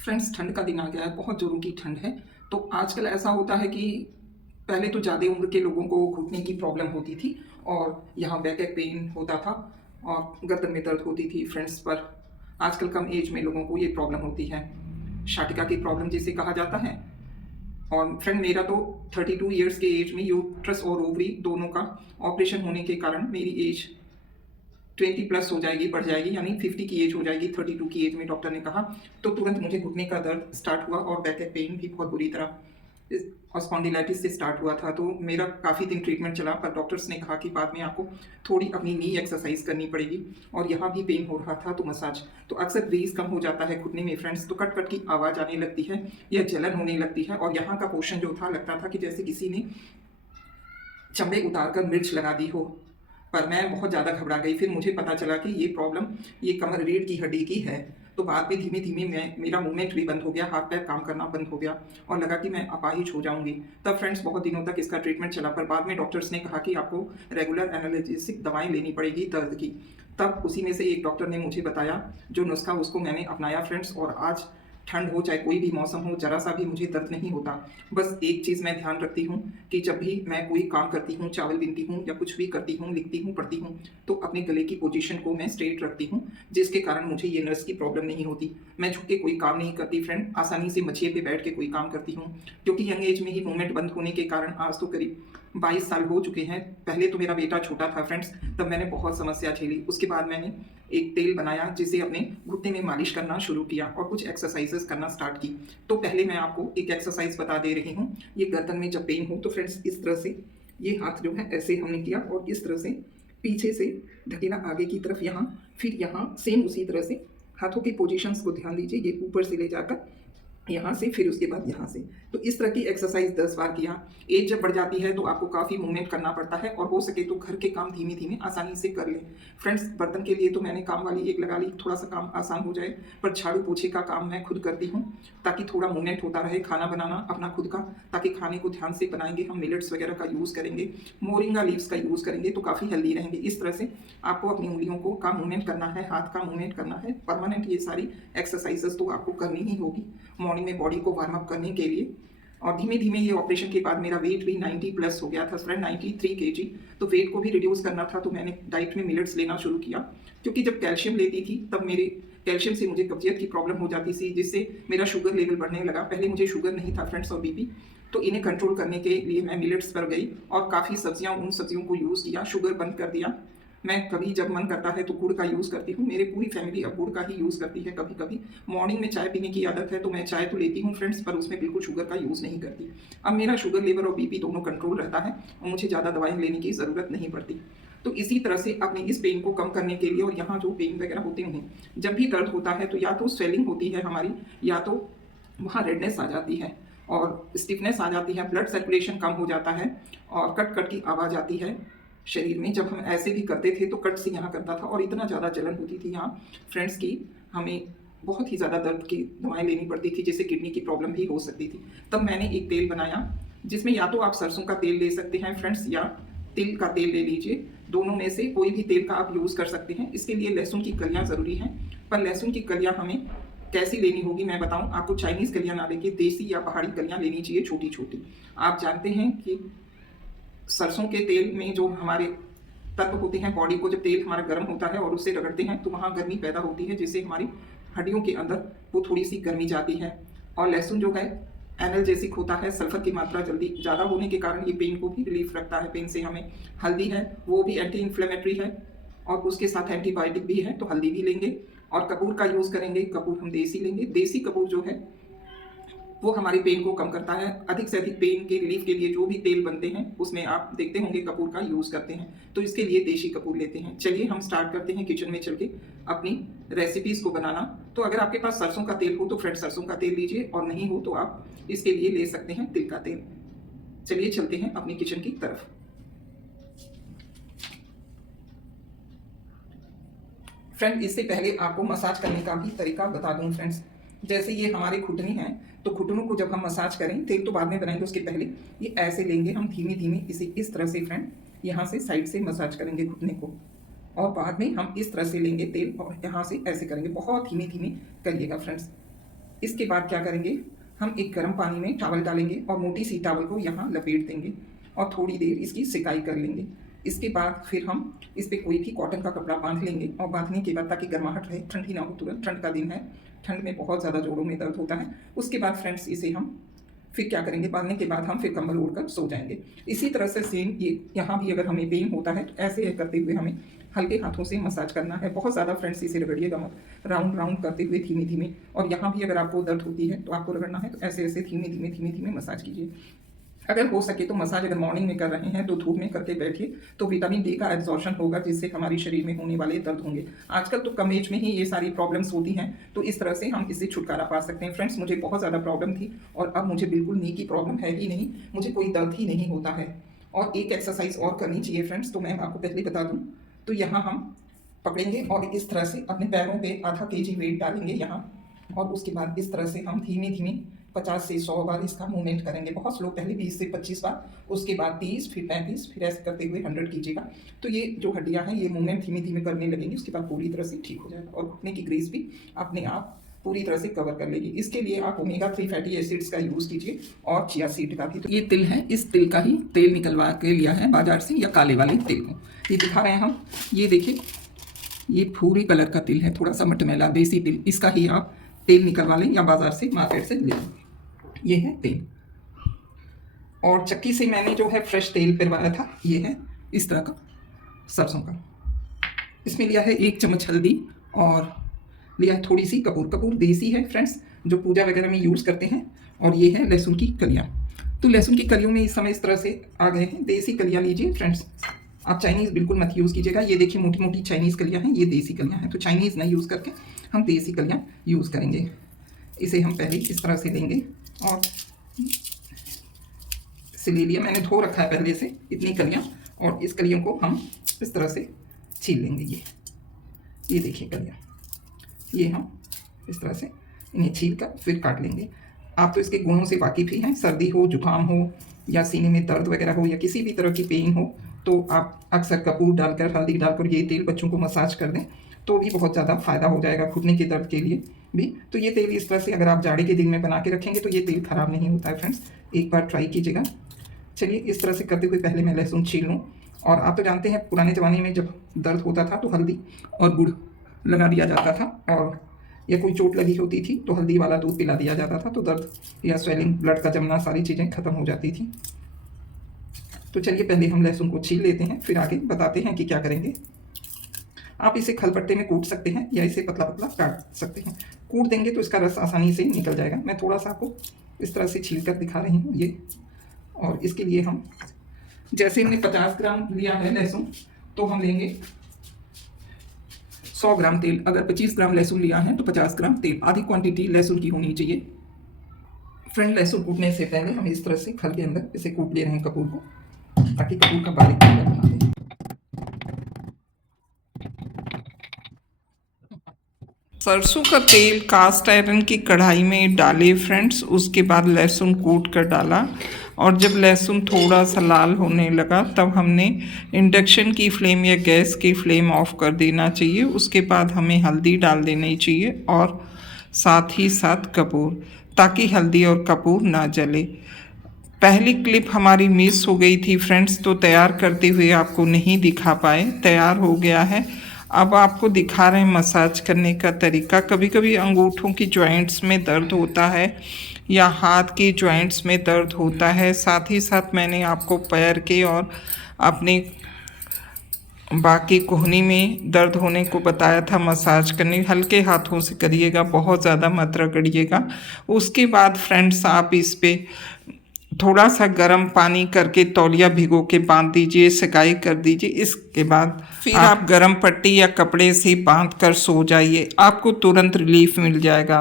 Friends, ठंड का दिन आ गया है, बहुत ज़ोरों की ठंड है। तो आजकल ऐसा होता है कि पहले तो ज़्यादा उम्र के लोगों को घुटने की प्रॉब्लम होती थी और यहाँ बैक पेन होता था और गर्दन में दर्द होती थी फ्रेंड्स। पर आजकल कम एज में लोगों को ये प्रॉब्लम होती है, शाटिका की प्रॉब्लम जिसे कहा जाता है। और फ्रेंड, मेरा तो 32 ईयर्स के एज में यूट्रस और ओवरी दोनों का ऑपरेशन होने के कारण मेरी एज 20 प्लस हो जाएगी, बढ़ जाएगी, यानी 50 की एज हो जाएगी 32 की एज में, डॉक्टर ने कहा। तो तुरंत मुझे घुटने का दर्द स्टार्ट हुआ और बैक पेन भी बहुत बुरी तरह और स्पॉन्डिलाइटिस से स्टार्ट हुआ था। तो मेरा काफ़ी दिन ट्रीटमेंट चला, पर डॉक्टर्स ने कहा कि बाद में आपको थोड़ी अपनी नी एक्सरसाइज करनी पड़ेगी। और यहाँ भी पेन हो रहा था तो मसाज, तो अक्सर ग्रीस कम हो जाता है घुटने में फ्रेंड्स, तो कट कट की आवाज़ आने लगती है या जलन होने लगती है। और यहाँ का पोर्शन जो था, लगता था कि जैसे किसी ने चमड़े उतार कर मिर्च लगा दी हो। पर मैं बहुत ज़्यादा घबरा गई। फिर मुझे पता चला कि ये प्रॉब्लम ये कमर रीढ़ की हड्डी की है। तो बाद में धीमे धीमे मेरा मूवमेंट भी बंद हो गया, हाथ पैर काम करना बंद हो गया और लगा कि मैं अपाहिज हो जाऊंगी। तब फ्रेंड्स बहुत दिनों तक इसका ट्रीटमेंट चला, पर बाद में डॉक्टर्स ने कहा कि आपको रेगुलर एनाल्जेसिक दवाएं लेनी पड़ेगी दर्द की। तब उसी में से एक डॉक्टर ने मुझे बताया जो नुस्खा, उसको मैंने अपनाया फ्रेंड्स। और आज ठंड हो चाहे कोई भी मौसम हो, जरा सा भी मुझे दर्द नहीं होता। बस एक चीज़ मैं ध्यान रखती हूँ कि जब भी मैं कोई काम करती हूँ, चावल बीनती हूँ या कुछ भी करती हूँ, लिखती हूँ, पढ़ती हूँ, तो अपने गले की पोजीशन को मैं स्ट्रेट रखती हूँ, जिसके कारण मुझे ये नर्स की प्रॉब्लम नहीं होती। मैं झुक के कोई काम नहीं करती फ्रेंड, आसानी से मछिए पे बैठ के कोई काम करती हूँ। क्योंकि यंग एज में ही मूवमेंट बंद होने के कारण आज तो करीब 22 साल हो चुके हैं। पहले तो मेरा बेटा छोटा था फ्रेंड्स, तब मैंने बहुत समस्या झेली। उसके बाद मैंने एक तेल बनाया जिसे अपने घुटने में मालिश करना शुरू किया और कुछ एक्सरसाइजेस करना स्टार्ट की। तो पहले मैं आपको एक एक्सरसाइज बता दे रही हूँ। ये गर्दन में जब पेन हो तो फ्रेंड्स इस तरह से ये हाथ जो है ऐसे हमने किया और इस तरह से पीछे से धकेला आगे की तरफ, यहाँ फिर यहाँ सेम उसी तरह से हाथों की पोजीशंस को ध्यान दीजिए, ये ऊपर से ले जाकर यहाँ से, फिर उसके बाद यहाँ से। तो इस तरह की एक्सरसाइज 10 बार किया। एज जब बढ़ जाती है तो आपको काफ़ी मूवमेंट करना पड़ता है और हो सके तो घर के काम धीमे धीमे आसानी से कर लें फ्रेंड्स। बर्तन के लिए तो मैंने काम वाली एक लगा ली, थोड़ा सा काम आसान हो जाए। पर झाड़ू पोछे का काम मैं खुद करती हूँ ताकि थोड़ा मूवमेंट होता रहे। खाना बनाना अपना खुद का, ताकि खाने को ध्यान से बनाएंगे, हम मिलेट्स वगैरह का यूज़ करेंगे, मोरिंगा लीव्स का यूज़ करेंगे तो काफ़ी हेल्दी रहेंगे। इस तरह से आपको अपनी उंगलियों को का मूवमेंट करना है, हाथ का मूवमेंट करना है परमानेंट। ये सारी एक्सरसाइजेस तो आपको करनी ही होगी मॉर्निंग में बॉडी को वार्म अप करने के लिए। और धीमे धीमे ये ऑपरेशन के बाद मेरा वेट भी 90 प्लस हो गया था फ्रेंड, 93 केजी। तो वेट को भी रिड्यूस करना था तो मैंने डाइट में मिलेट्स लेना शुरू किया। क्योंकि जब कैल्शियम लेती थी तब मेरे कैल्शियम से मुझे कब्जियत की प्रॉब्लम हो जाती थी, जिससे मेरा शुगर लेवल बढ़ने लगा। पहले मुझे शुगर नहीं था फ्रेंड्स और बीपी, तो इन्हें कंट्रोल करने के लिए मैं मिलेट्स पर गई और काफ़ी सब्जियां, उन सब्जियों को यूज़ किया, शुगर बंद कर दिया। मैं कभी जब मन करता है तो गुड़ का यूज़ करती हूँ। मेरी पूरी फैमिली अब गुड़ का ही यूज़ करती है। कभी कभी मॉर्निंग में चाय पीने की आदत है तो मैं चाय तो लेती हूँ फ्रेंड्स, पर उसमें बिल्कुल शुगर का यूज़ नहीं करती। अब मेरा शुगर लेवल और बीपी दोनों कंट्रोल रहता है और मुझे ज़्यादा दवाएं लेने की ज़रूरत नहीं पड़ती। तो इसी तरह से अपने इस पेन को कम करने के लिए, और यहाँ जो पेन वगैरह होते हैं, जब भी दर्द होता है तो या तो स्वेलिंग होती है हमारी, या तो वहाँ रेडनेस आ जाती है और स्टिफनेस आ जाती है, ब्लड सर्कुलेशन कम हो जाता है और कट कट की आवाज़ आती है शरीर में। जब हम ऐसे भी करते थे तो कट से यहाँ करता था और इतना ज़्यादा जलन होती थी यहाँ फ्रेंड्स की, हमें बहुत ही ज़्यादा दर्द की दवाएं लेनी पड़ती थी, जिससे किडनी की प्रॉब्लम भी हो सकती थी। तब मैंने एक तेल बनाया जिसमें या तो आप सरसों का तेल ले सकते हैं फ्रेंड्स या तिल का तेल ले लीजिए। दोनों में से कोई भी तेल का आप यूज़ कर सकते हैं। इसके लिए लहसुन की कलियाँ ज़रूरी हैं, पर लहसुन की कलियाँ हमें कैसी लेनी होगी मैं बताऊं आपको। चाइनीज़ कलियाँ ना लेके देसी या पहाड़ी कलियाँ लेनी चाहिए, छोटी छोटी। आप जानते हैं कि सरसों के तेल में जो हमारे तत्व होते हैं, बॉडी को जब तेल हमारा गर्म होता है और उससे रगड़ते हैं तो वहाँ गर्मी पैदा होती है, जिससे हमारी हड्डियों के अंदर वो थोड़ी सी गर्मी जाती है। और लहसुन जो है एनाल्जेसिक होता है, सल्फर की मात्रा जल्दी ज़्यादा होने के कारण ये पेन को भी रिलीफ रखता है पेन से हमें। हल्दी है, वो भी एंटी इन्फ्लेमेटरी है और उसके साथ एंटीबायोटिक भी है, तो हल्दी भी लेंगे। और कपूर का यूज़ करेंगे, कपूर हम देसी लेंगे। देसी कपूर जो है वो हमारी पेन को कम करता है। अधिक से अधिक पेन के रिलीफ के लिए जो भी तेल बनते हैं उसमें आप देखते होंगे कपूर का यूज़ करते हैं, तो इसके लिए देशी कपूर लेते हैं। चलिए हम स्टार्ट करते हैं किचन में चल के अपनी रेसिपीज़ को बनाना। तो अगर आपके पास सरसों का तेल हो तो फ्रेंड सरसों का तेल लीजिए, और नहीं हो तो आप इसके लिए ले सकते हैं तिल का तेल। चलिए चलते हैं अपनी किचन की तरफ। फ्रेंड, इससे पहले आपको मसाज करने का भी तरीका बता दूं फ्रेंड्स। जैसे ये हमारे घुटने हैं, तो घुटनों को जब हम मसाज करें, तेल तो बाद में बनाएंगे, उसके पहले ये ऐसे लेंगे हम धीमे धीमे, इसे इस तरह से फ्रेंड यहाँ से साइड से मसाज करेंगे घुटने को, और बाद में हम इस तरह से लेंगे तेल और यहाँ से ऐसे करेंगे। बहुत धीमे धीमे करिएगा फ्रेंड्स। इसके बाद क्या करेंगे, हम एक गर्म पानी में टॉवल डालेंगे और मोटी सी टॉवल को यहाँ लपेट देंगे और थोड़ी देर इसकी सिकाई कर लेंगे। इसके बाद फिर हम इस पर कोई भी कॉटन का कपड़ा बांध लेंगे और बांधने के बाद ताकि गर्माहट रहे, ठंडी ना हो तुरंत, ठंड का दिन है, ठंड में बहुत ज़्यादा जोड़ों में दर्द होता है। उसके बाद फ्रेंड्स इसे हम फिर क्या करेंगे, बांधने के बाद हम फिर कंबल ओढ़कर सो जाएंगे। इसी तरह से सेम ये यहाँ भी अगर हमें पेन होता है तो ऐसे करते हुए हमें हल्के हाथों से मसाज करना है। बहुत ज़्यादा फ्रेंड्स इसे रगड़िएगा मत, राउंड राउंड करते हुए धीमे धीमे। और यहाँ भी अगर आपको दर्द होती है तो आपको रगड़ना है तो ऐसे ऐसे धीमे धीमे धीमे धीमे मसाज कीजिए। अगर हो सके तो मसाज अगर मॉर्निंग में कर रहे हैं तो धूप में करके बैठिए, तो विटामिन डी का एब्जॉर्प्शन होगा जिससे हमारे शरीर में होने वाले दर्द होंगे। आजकल तो कम एज में ही ये सारी प्रॉब्लम्स होती हैं, तो इस तरह से हम इससे छुटकारा पा सकते हैं। फ्रेंड्स मुझे बहुत ज़्यादा प्रॉब्लम थी और अब मुझे बिल्कुल नी की प्रॉब्लम है ही नहीं, मुझे कोई दर्द ही नहीं होता है। और एक एक्सरसाइज और करनी चाहिए फ्रेंड्स, तो मैं आपको पहले बता दूँ। तो यहाँ हम पकड़ेंगे और इस तरह से अपने पैरों पे आधा केजी वेट डालेंगे यहाँ, और उसके बाद इस तरह से हम धीमे धीमे 50 से 100 बार इसका मूवमेंट करेंगे। बहुत स्लो, पहले 20 से 25 बार, उसके बाद 30, फिर 35, फिर ऐसे करते हुए 100 कीजिएगा। तो ये जो हड्डियाँ हैं ये मूवमेंट धीमे धीमे करने लगेंगी, उसके बाद पूरी तरह से ठीक हो जाएगा और घुटने की ग्रीस भी अपने आप पूरी तरह से कवर कर लेगी। इसके लिए आप ओमेगा 3 फैटी एसिड्स का यूज़ कीजिए और चिया सीड का भी। तो ये तिल है, इस तिल का ही तेल निकलवा के लिया है बाजार से, या काले वाले तिल को ये दिखा रहे हैं हम। ये देखिए, ये भूरे कलर का तिल है, थोड़ा सा मटमैला देसी तिल, इसका ही आप तेल निकलवा लें या बाजार से मार्केट से ले लें। ये है तेल, और चक्की से मैंने जो है फ्रेश तेल पिरवाया था, ये है इस तरह का सरसों का। इसमें लिया है 1 चम्मच हल्दी और लिया है थोड़ी सी कपूर। कपूर देसी है फ्रेंड्स, जो पूजा वगैरह में यूज़ करते हैं। और ये है लहसुन की कलियाँ। तो लहसुन की कलियों में इस समय इस तरह से आ गए हैं, देसी कलियाँ लीजिए फ्रेंड्स। आप चाइनीज़ बिल्कुल मत यूज़ कीजिएगा। ये देखिए मोटी मोटी चाइनीज़ कलियाँ हैं, ये देसी कलियाँ हैं। तो चाइनीज़ नहीं यूज़ करके हम देसी कलियाँ यूज़ करेंगे। इसे हम पहले इस तरह से लेंगे और इसे ले लिया, मैंने धो रखा है पहले से इतनी कलियाँ, और इस कलियों को हम इस तरह से छील लेंगे। ये देखिए कलियाँ, ये हम इस तरह से इन्हें छील कर फिर काट लेंगे। आप तो इसके गुणों से वाकिफ़ ही हैं। सर्दी हो, जुकाम हो, या सीने में दर्द वगैरह हो, या किसी भी तरह की पेन हो, तो आप अक्सर कपूर डालकर, हल्दी डालकर ये तेल बच्चों को मसाज कर दें तो भी बहुत ज़्यादा फ़ायदा हो जाएगा घुटने के दर्द के लिए भी। तो ये तेल इस तरह से अगर आप जाड़े के दिन में बना के रखेंगे तो ये तेल ख़राब नहीं होता है फ्रेंड्स, एक बार ट्राई कीजिएगा। चलिए इस तरह से करते हुए पहले मैं लहसुन छील लूँ। और आप तो जानते हैं पुराने ज़माने में जब दर्द होता था तो हल्दी और गुड़ लगा दिया जाता था, और या कोई चोट लगी होती थी तो हल्दी वाला दूध पिला दिया जाता था, तो दर्द या स्वेलिंग, ब्लड का जमना, सारी चीज़ें ख़त्म हो जाती थी। तो चलिए पहले हम लहसुन को छील लेते हैं, फिर आगे बताते हैं कि क्या करेंगे। आप इसे खलपट्टे में कूट सकते हैं या इसे पतला पतला काट सकते हैं। कूट देंगे तो इसका रस आसानी से निकल जाएगा। मैं थोड़ा सा आपको इस तरह से छील कर दिखा रही हूँ ये। और इसके लिए हम, जैसे हमने 50 ग्राम लिया है लहसुन, तो हम लेंगे 100 ग्राम तेल। अगर 25 ग्राम लहसुन लिया है तो 50 ग्राम तेल, आधी क्वांटिटी लहसुन की होनी चाहिए। फ्रेंड लहसुन कूटने से पहले हम इस तरह से खल के अंदर इसे कूट ले रहे हैं कपूर को, ताकि कपूर का बारीक पाउडर बना दें। सरसों का तेल कास्ट आयरन की कढ़ाई में डाले फ्रेंड्स, उसके बाद लहसुन कूट कर डाला, और जब लहसुन थोड़ा सा लाल होने लगा तब हमने इंडक्शन की फ्लेम या गैस की फ्लेम ऑफ कर देना चाहिए। उसके बाद हमें हल्दी डाल देनी चाहिए और साथ ही साथ कपूर, ताकि हल्दी और कपूर ना जले। पहली क्लिप हमारी मिस हो गई थी फ्रेंड्स, तो तैयार करते हुए आपको नहीं दिखा पाए। तैयार हो गया है, अब आपको दिखा रहे हैं मसाज करने का तरीका। कभी कभी अंगूठों की जॉइंट्स में दर्द होता है या हाथ की जॉइंट्स में दर्द होता है। साथ ही साथ मैंने आपको पैर के और अपने बाकी कोहनी में दर्द होने को बताया था मसाज करने। हल्के हाथों से करिएगा, बहुत ज़्यादा मत रगड़िएगा। उसके बाद फ्रेंड्स आप इस पे थोड़ा सा गर्म पानी करके तौलिया भिगो के बांध दीजिए, सिकाई कर दीजिए। इसके बाद फिर आप गर्म पट्टी या कपड़े से बांध कर सो जाइए, आपको तुरंत रिलीफ मिल जाएगा।